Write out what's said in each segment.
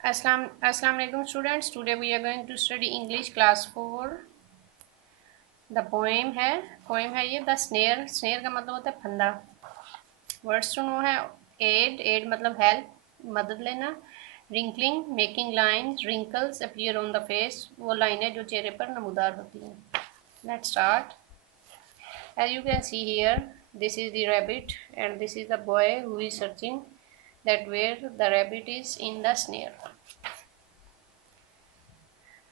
Assalamu alaikum students. Today we are going to study English class 4. The poem है ये the snare का मतलब होता है फंदा। वर्ड्स टू नो है एड मतलब हेल्प, मदद लेना। Wrinkling making lines, wrinkles appear on the face, वो लाइनें जो चेहरे पर नमूदार होती हैं। Let's start. As you can see here, this is the rabbit and this is the boy who is searching that where the rabbit is in the snare.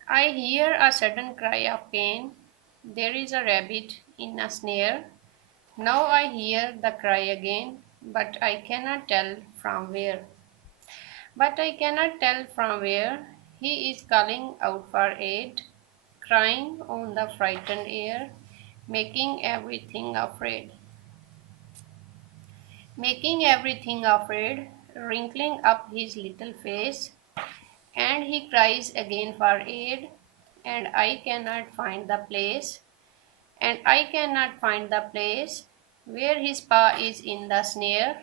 I hear a sudden cry of pain. There is a rabbit in a snare. Now I hear the cry again, but I cannot tell from where. But I cannot tell from where. He is calling out for aid, crying on the frightened air, making everything afraid. Making everything afraid, wrinkling up his little face, and he cries again for aid, and I cannot find the place, and I cannot find the place where his paw is in the snare.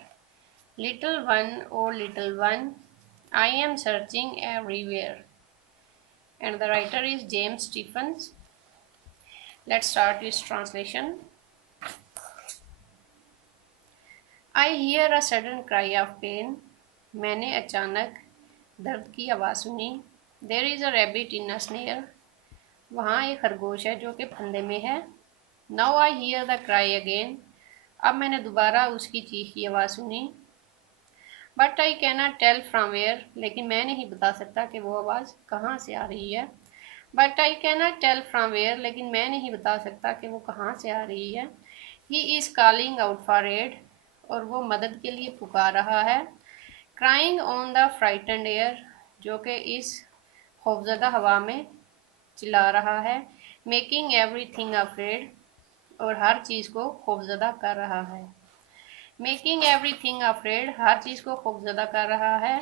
Little one, oh little one, I am searching everywhere. And the writer is James Stephens. Let's start this translation. I hear a sudden cry of pain. मैंने अचानक दर्द की आवाज़ सुनी। There is a rabbit in a snare. वहाँ एक खरगोश है जो कि फंदे में है। Now I hear the cry again. अब मैंने दोबारा उसकी चीख की आवाज़ सुनी। But I cannot tell from where. लेकिन मैं नहीं बता सकता कि वो आवाज़ कहाँ से आ रही है। But I cannot tell from where. लेकिन मैं नहीं बता सकता कि वो कहाँ से आ रही है। He is calling out for aid. और वो मदद के लिए पुकार रहा है। Crying on the frightened air. जो कि इस खौफजदा हवा में चिल्ला रहा है। Making everything afraid. और हर चीज़ को खौफजदा कर रहा है। Making everything afraid. हर चीज़ को खौफजदा कर रहा है।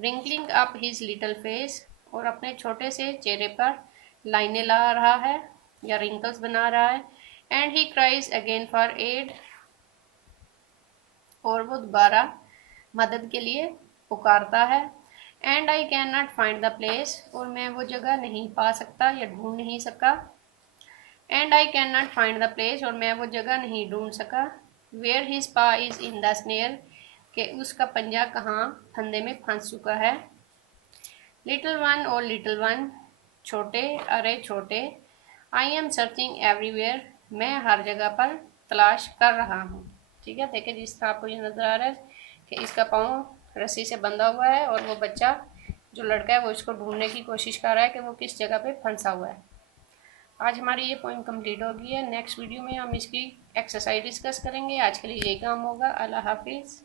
Wrinkling up his little face. और अपने छोटे से चेहरे पर लाइनें ला रहा है या रिंकल्स बना रहा है। And he cries again for aid. और वो दोबारा मदद के लिए पुकारता है। And I cannot find the place. और मैं वो जगह नहीं पा सकता या ढूंढ नहीं सका। And I cannot find the place. और मैं वो जगह नहीं ढूंढ सका। Where his paw is in the snare. कि उसका पंजा कहाँ फंदे में फंस चुका है। Little one or little one. छोटे अरे छोटे। I am searching everywhere. मैं हर जगह पर तलाश कर रहा हूँ। ठीक है, देखिए जिस तरह आपको ये नज़र आ रहा है कि इसका पाँव रस्सी से बंधा हुआ है और वो बच्चा जो लड़का है वो इसको ढूंढने की कोशिश कर रहा है कि वो किस जगह पे फंसा हुआ है। आज हमारी ये पोइम कंप्लीट हो गई है। नेक्स्ट वीडियो में हम इसकी एक्सरसाइज डिस्कस करेंगे। आज के लिए यही काम होगा। अल्लाह हाफिज़।